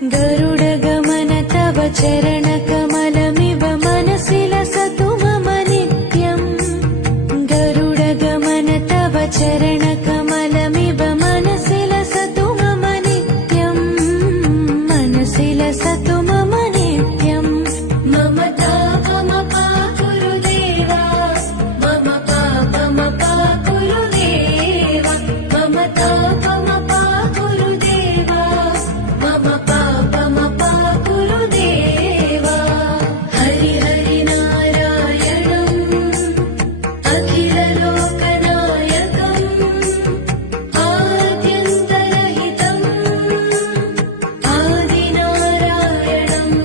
गरुडगमन तव चरणकमलमिव मनसि लसतु मम नित्यम् गरुडगमन तव चरणकमलमिव मनसि लसतु मम नित्यम् मनसि लसतु मम नित्यम् मम तापमपा गुरुदेवा मम पापमपा गुरुदेवा मम तापमपा गुरुदेवा मम पापमपा गुरुदेवा हरि हरि नारायणम् अखिललोकनायकम् आद्यन्तरहितम् आदिनारायणम्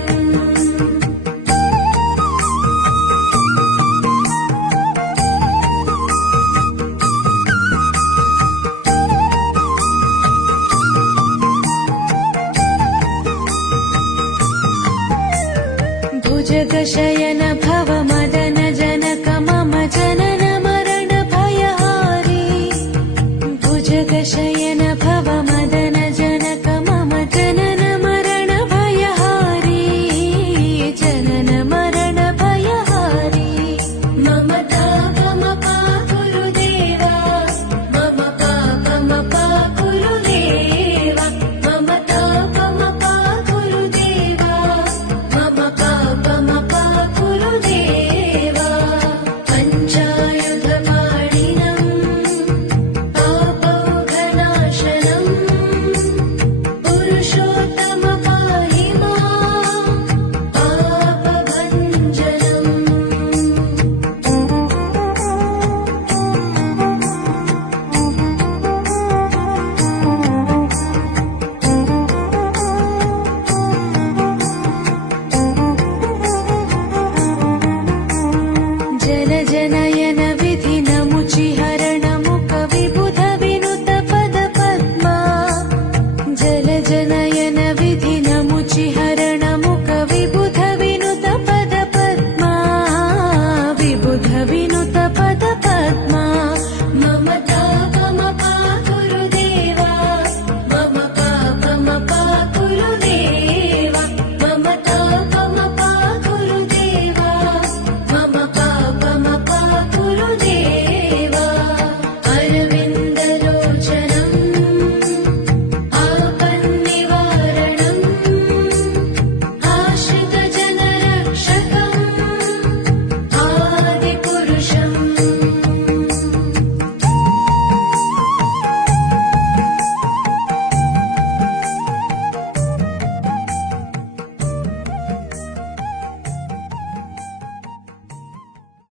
भुजगशयन भव मदन जनक मम जनन मरण भयहारी भुजगशयन भव मदन जनक मम जनन मरण भयहारी जनन मरण भयहारी मम तापमपा गुरुदेवा मम पापमपा गुरुदेवा मम तापमपा गुरुदेवा मम पापमपा गुरुदेवा पञ्चायुधपाणिनम् पापौघनाशनम् पुरुषोत्तम पाहि माम् पापभञ्जनम् जन जनयन विधि नमुचिहरण मुख विबुध विनुत पद पद्मा जल जनयन विधि नमुचिहरण